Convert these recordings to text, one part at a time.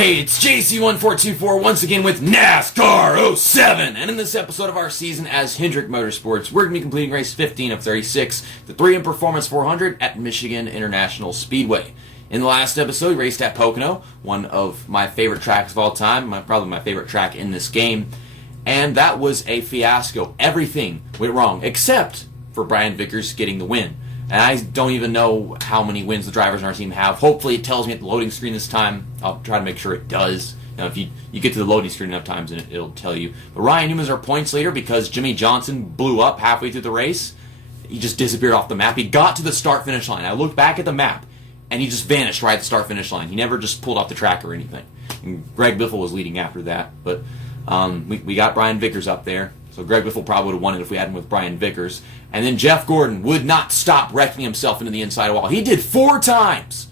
Hey, it's JC1424 once again with NASCAR 07, and in this episode of our season as Hendrick Motorsports, we're going to be completing race 15 of 36, the 3M Performance 400 at Michigan International Speedway. In the last episode, we raced at Pocono, one of my favorite tracks of all time, probably my favorite track in this game, and that was a fiasco. Everything went wrong, except for Brian Vickers getting the win. And I don't even know how many wins the drivers on our team have. Hopefully it tells me at the loading screen this time. I'll try to make sure it does. You know, if you get to the loading screen enough times, and it'll tell you. But Ryan Newman's our points leader because Jimmy Johnson blew up halfway through the race. He just disappeared off the map. He got to the start-finish line. I looked back at the map, and he just vanished right at the start-finish line. He never just pulled off the track or anything. And Greg Biffle was leading after that. But we got Brian Vickers up there. So Greg Biffle probably would have won it if we had him with Brian Vickers. And then Jeff Gordon would not stop wrecking himself into the inside wall. He did 4 times.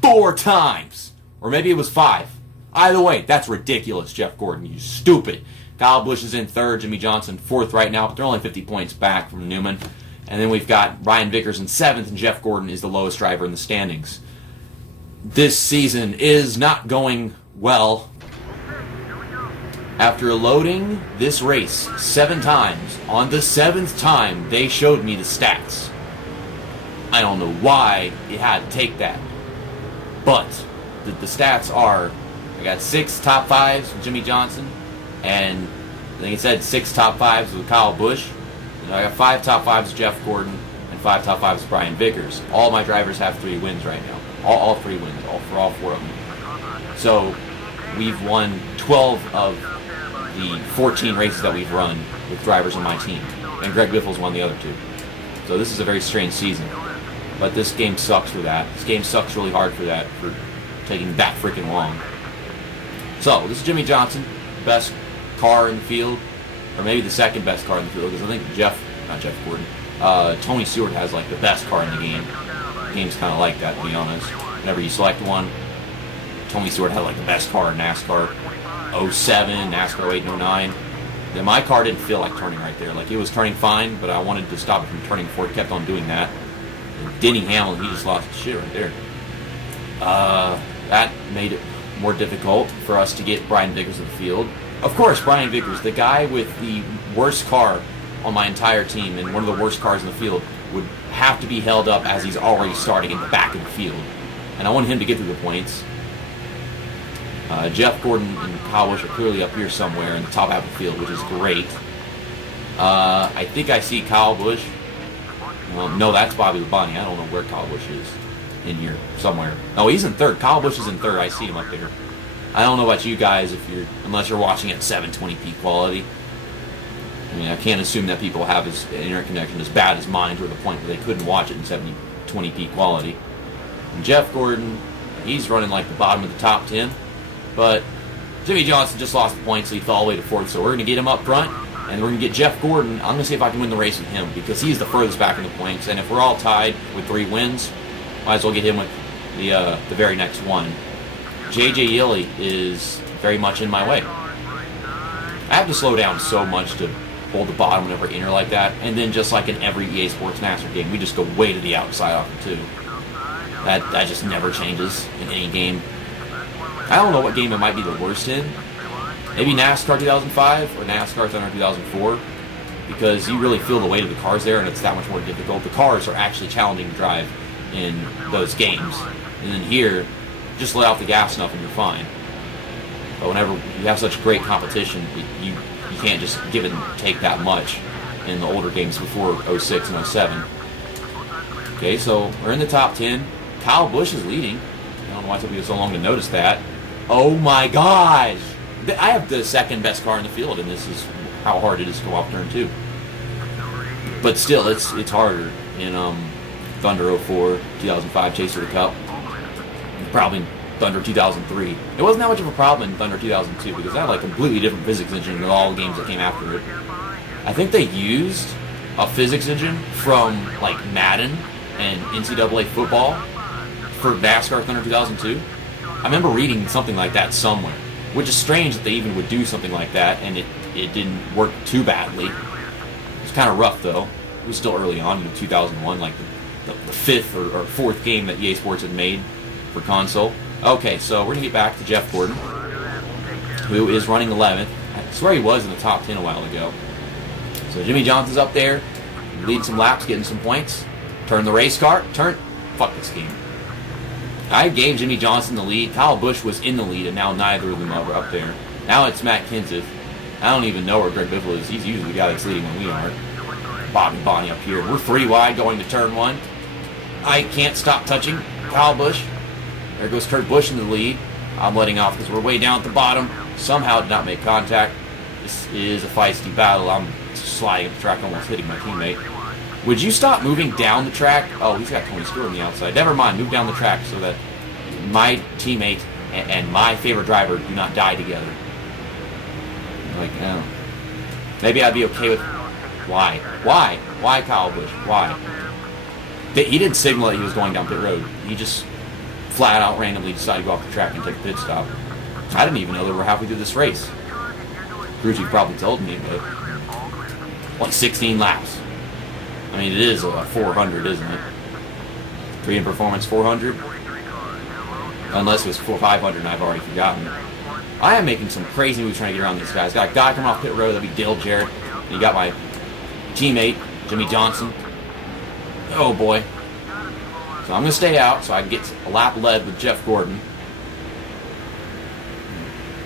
4 times. Or maybe it was 5. Either way, that's ridiculous, Jeff Gordon. You stupid. Kyle Busch is in 3rd. Jimmy Johnson 4th right now. But they're only 50 points back from Newman. And then we've got Brian Vickers in 7th. And Jeff Gordon is the lowest driver in the standings. This season is not going well. After loading this race 7 times, on the 7th time, they showed me the stats. I don't know why it had to take that. But the stats are, I got 6 top 5s with Jimmy Johnson, and I think it said 6 top 5s with Kyle Busch. And I got 5 top 5s with Jeff Gordon, and 5 top 5s with Brian Vickers. All my drivers have 3 wins right now. All 3 wins, for all 4 of them. So, we've won 12 of the 14 races that we've run with drivers on my team. And Greg Biffle's won the other 2. So this is a very strange season. But this game sucks for that. This game sucks really hard for that, for taking that freaking long. So, this is Jimmy Johnson, best car in the field, or maybe the second best car in the field, because I think Tony Stewart has like the best car in the game. The game's kind of like that, to be honest. Whenever you select one, Tony Stewart had like the best car in NASCAR. 07, NASCAR 08 and 09. Then my car didn't feel like turning right there. Like, it was turning fine, but I wanted to stop it from turning before it kept on doing that. And Denny Hamlin, he just lost his shit right there. That made it more difficult for us to get Brian Vickers in the field. Of course, Brian Vickers, the guy with the worst car on my entire team and one of the worst cars in the field, would have to be held up as he's already starting in the back of the field. And I want him to get through the points. Jeff Gordon and Kyle Busch are clearly up here somewhere in the top half of the field, which is great. I think I see Kyle Busch. Well, no, that's Bobby Labonte. I don't know where Kyle Busch is in here somewhere. Oh, he's in 3rd. Kyle Busch is in 3rd. I see him up there. I don't know about you guys unless you're watching at 720p quality. I mean, I can't assume that people have an internet connection as bad as mine to the point where they couldn't watch it in 720p quality. And Jeff Gordon, he's running like the bottom of the top 10. But Jimmy Johnson just lost the points, so he fell all the way to 4th. So we're going to get him up front, and we're going to get Jeff Gordon. I'm going to see if I can win the race with him, because he's the furthest back in the points. And if we're all tied with 3 wins, might as well get him with the very next one. J.J. Yeley is very much in my way. I have to slow down so much to hold the bottom whenever I enter like that. And then just like in every EA Sports NASCAR game, we just go way to the outside off it too. That just never changes in any game. I don't know what game it might be the worst in. Maybe NASCAR 2005 or NASCAR Thunder 2004, because you really feel the weight of the cars there, and it's that much more difficult. The cars are actually challenging to drive in those games. And then here, just let off the gas enough and you're fine. But whenever you have such great competition, you can't just give and take that much in the older games before 06 and 07. Okay, so we're in the top 10. Kyle Busch is leading. I don't know why it took me so long to notice that. Oh my gosh! I have the second best car in the field, and this is how hard it is to go off turn 2. But still, it's harder in Thunder 04, 2005 Chase for the Cup. Probably Thunder 2003. It wasn't that much of a problem in Thunder 2002 because I had like a completely different physics engine than all the games that came after it. I think they used a physics engine from like Madden and NCAA football for NASCAR Thunder 2002. I remember reading something like that somewhere, which is strange that they even would do something like that, and it didn't work too badly. It was kind of rough though. It was still early on in 2001, like the 5th or 4th game that EA Sports had made for console. Okay, so we're going to get back to Jeff Gordon, who is running 11th. I swear he was in the top 10 a while ago. So Jimmy Johnson's up there, leading some laps, getting some points. Turn the race car. Fuck this game. I gave Jimmy Johnson the lead. Kyle Busch was in the lead, and now neither of them are up there. Now it's Matt Kenseth. I don't even know where Greg Biffle is. He's usually the guy that's leading when we are. Bobby Bonnie up here. We're 3 wide going to turn 1. I can't stop touching Kyle Busch. There goes Kurt Busch in the lead. I'm letting off because we're way down at the bottom. Somehow did not make contact. This is a feisty battle. I'm sliding up the track, almost hitting my teammate. Would you stop moving down the track? Oh, he's got Tony Stewart on the outside. Never mind. Move down the track so that my teammate and my favorite driver do not die together. Like, no. Maybe I'd be okay with... Why? Why Kyle Busch? Why? He didn't signal that he was going down pit road. He just flat out randomly decided to go off the track and take a pit stop. I didn't even know that we're halfway through this race. Grucci probably told me, but... Like 16 laps. I mean, it is a 400, isn't it? 3 in performance 400? Unless it was 500 and I've already forgotten. I am making some crazy moves trying to get around these guys. Got a guy coming off pit road, that'd be Dale Jarrett. And you got my teammate, Jimmy Johnson. Oh boy. So I'm going to stay out so I can get a lap led with Jeff Gordon.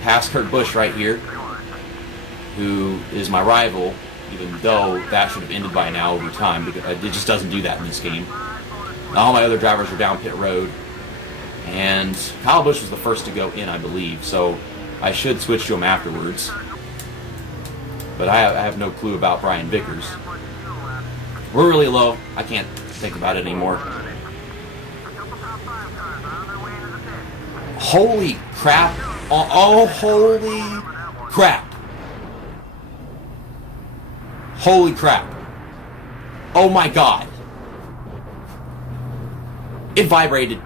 Pass Kurt Busch right here, who is my rival, even though that should have ended by now over time, because it just doesn't do that in this game. All my other drivers are down pit road, and Kyle Busch was the first to go in, I believe, so I should switch to him afterwards. But I have no clue about Brian Vickers. We're really low. I can't think about it anymore. Holy crap. Oh, holy crap. Holy crap. Oh my god. It vibrated.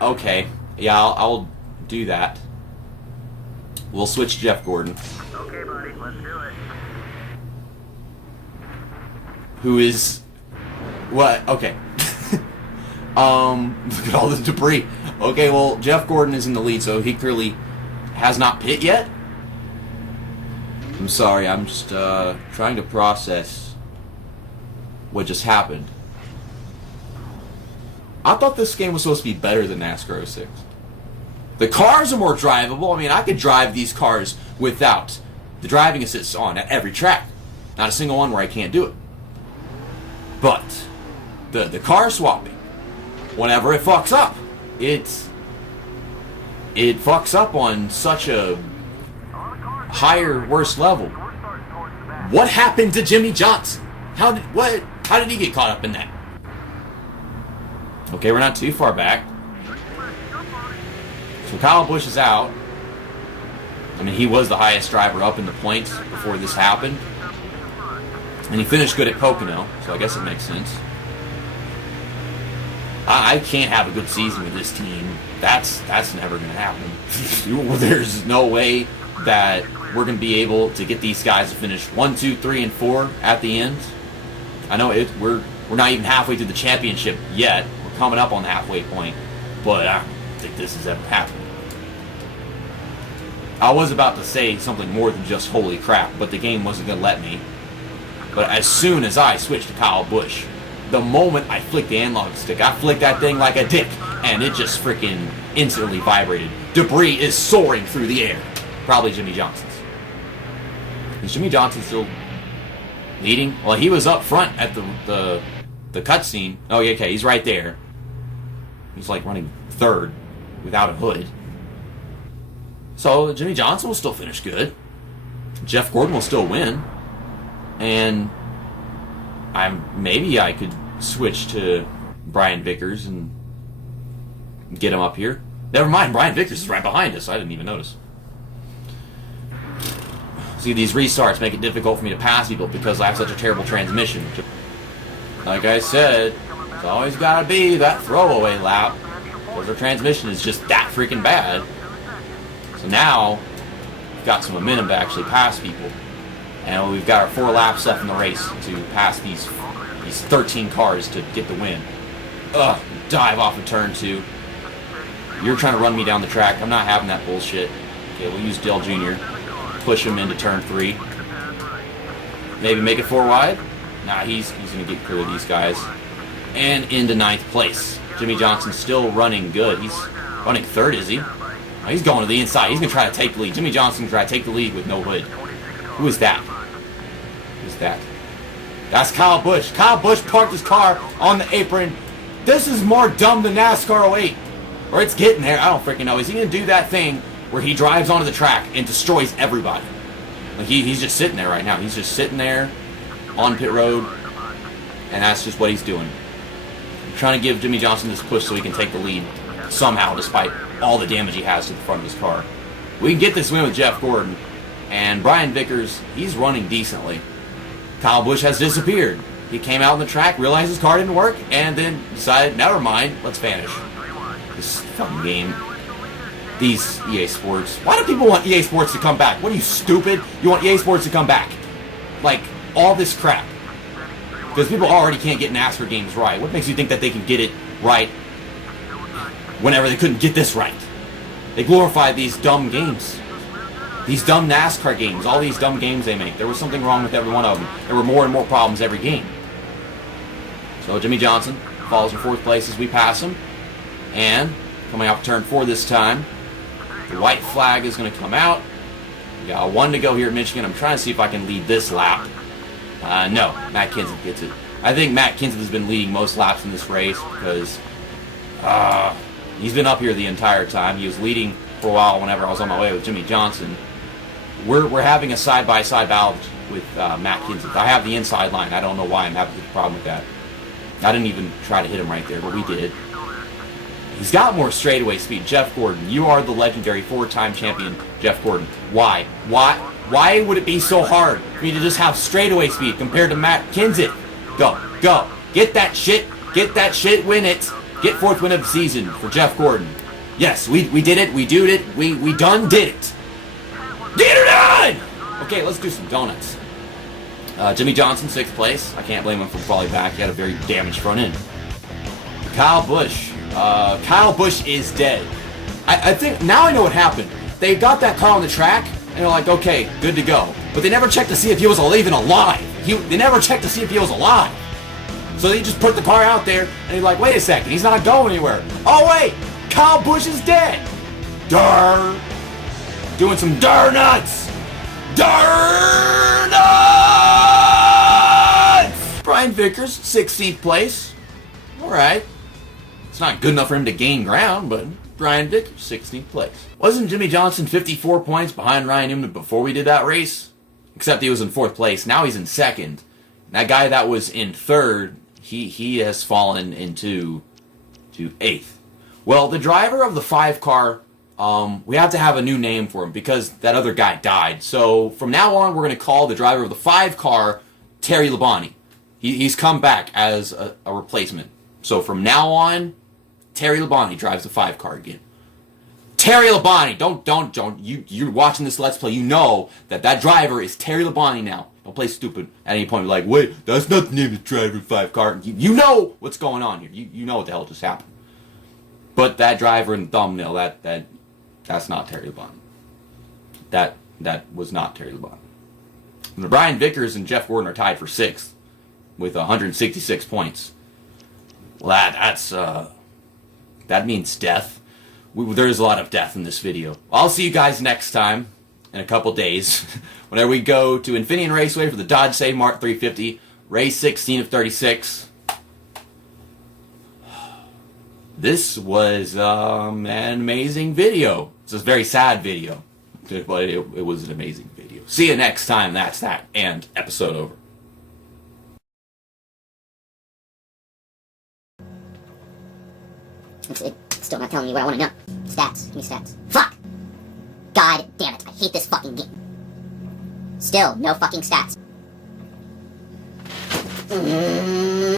Okay. Yeah, I'll do that. We'll switch to Jeff Gordon. Okay, buddy, let's do it. Who is... What? Okay. Look at all this debris. Okay, well, Jeff Gordon is in the lead, so he clearly has not pit yet. I'm sorry, I'm just trying to process what just happened. I thought this game was supposed to be better than NASCAR 06. The cars are more drivable. I mean, I could drive these cars without the driving assist on at every track. Not a single one where I can't do it. But the car swapping, whenever it fucks up, it fucks up on such a higher, worse level. What happened to Jimmy Johnson? How did he get caught up in that? Okay, we're not too far back. So Kyle Busch is out. I mean, he was the highest driver up in the points before this happened. And he finished good at Pocono, so I guess it makes sense. I can't have a good season with this team. That's never going to happen. There's no way that we're going to be able to get these guys to finish 1, 2, 3, and 4 at the end. I know we're not even halfway through the championship yet. We're coming up on the halfway point, but I don't think this is ever happening. I was about to say something more than just holy crap, but the game wasn't going to let me. But as soon as I switched to Kyle Busch, the moment I flicked the analog stick, I flicked that thing like a dick, and it just freaking instantly vibrated. Debris is soaring through the air. Probably Jimmy Johnson's. Is Jimmy Johnson still leading? Well, he was up front at the cutscene. Oh, yeah, okay, he's right there. He's like running third without a hood. So Jimmy Johnson will still finish good. Jeff Gordon will still win. And maybe I could switch to Brian Vickers and get him up here. Never mind, Brian Vickers is right behind us. I didn't even notice. See, these restarts make it difficult for me to pass people because I have such a terrible transmission. Like I said, it's always got to be that throwaway lap because our transmission is just that freaking bad. So now, we've got some momentum to actually pass people. And we've got our 4 laps left in the race to pass these 13 cars to get the win. Dive off of turn 2. You're trying to run me down the track. I'm not having that bullshit. Okay, we'll use Dale Jr. Push him into turn 3. Maybe make it 4 wide. Nah, he's going to get clear of these guys. And into 9th place. Jimmy Johnson's still running good. He's running 3rd, is he? Oh, he's going to the inside. He's going to try to take the lead. Jimmy Johnson's going to try to take the lead with no hood. Who is that? Who's that? That's Kyle Busch. Kyle Busch parked his car on the apron. This is more dumb than NASCAR 08. Or it's getting there. I don't freaking know. Is he going to do that thing where he drives onto the track and destroys everybody? Like he's just sitting there right now. He's just sitting there on pit road. And that's just what he's doing. Trying to give Jimmy Johnson this push so he can take the lead somehow, despite all the damage he has to the front of his car. We can get this win with Jeff Gordon. And Brian Vickers, he's running decently. Kyle Busch has disappeared. He came out on the track, realized his car didn't work, and then decided, never mind, let's vanish. This fucking game. These EA Sports. Why do people want EA Sports to come back? What are you, stupid? You want EA Sports to come back? Like, all this crap. Because people already can't get NASCAR games right. What makes you think that they can get it right whenever they couldn't get this right? They glorify these dumb games. These dumb NASCAR games. All these dumb games they make. There was something wrong with every one of them. There were more and more problems every game. So Jimmy Johnson falls in 4th place as we pass him. And coming off turn 4 this time, the white flag is going to come out. We got 1 to go here at Michigan. I'm trying to see if I can lead this lap. No, Matt Kenseth gets it. I think Matt Kenseth has been leading most laps in this race because he's been up here the entire time. He was leading for a while whenever I was on my way with Jimmy Johnson. We're having a side-by-side battle with Matt Kenseth. I have the inside line. I don't know why I'm having a problem with that. I didn't even try to hit him right there, but we did. He's got more straightaway speed. Jeff Gordon, you are the legendary 4-time champion, Jeff Gordon. Why? Why would it be so hard for me to just have straightaway speed compared to Matt Kenseth? Go. Get that shit, win it. Get 4th win of the season for Jeff Gordon. Yes, we did it, we done did it. Get her done! Okay, let's do some donuts. Jimmy Johnson, 6th place. I can't blame him for falling back. He had a very damaged front end. Kyle Busch. Kyle Busch is dead. I think, now I know what happened. They got that car on the track, and they're like, okay, good to go. But they never checked to see if he was even alive. They never checked to see if he was alive. So they just put the car out there, and he's like, wait a second, he's not going anywhere. Oh wait, Kyle Busch is dead. Durr. Doing some durr nuts. Durr nuts! Brian Vickers, 16th place. Alright. It's not good enough for him to gain ground, but Brian Vickers, 16th place. Wasn't Jimmy Johnson 54 points behind Ryan Newman before we did that race? Except he was in 4th place. Now he's in 2nd. That guy that was in 3rd, he has fallen into 8th. Well, the driver of the 5 car, we have to have a new name for him because that other guy died. So from now on, we're going to call the driver of the 5 car Terry Labonte. He's come back as a replacement. So from now on, Terry Labonte drives the 5 car again. Terry Labonte, don't. You're watching this Let's Play. You know that driver is Terry Labonte now. Don't play stupid at any point. Be like, wait, that's not the name of the driver of the 5 car. You know what's going on here. You know what the hell just happened. But that driver in the thumbnail, that's not Terry Labonte. That was not Terry Labonte. Brian Vickers and Jeff Gordon are tied for 6th with 166 points. Well, that means death. There's a lot of death in this video. I'll see you guys next time in a couple days whenever we go to Infineon Raceway for the Dodge Save Mart 350, race 16 of 36. This was an amazing video. It's a very sad video, but it was an amazing video. See you next time. That's that, and episode over. It's still not telling me what I want to know. Stats. Give me stats. Fuck! God damn it. I hate this fucking game. Still, no fucking stats.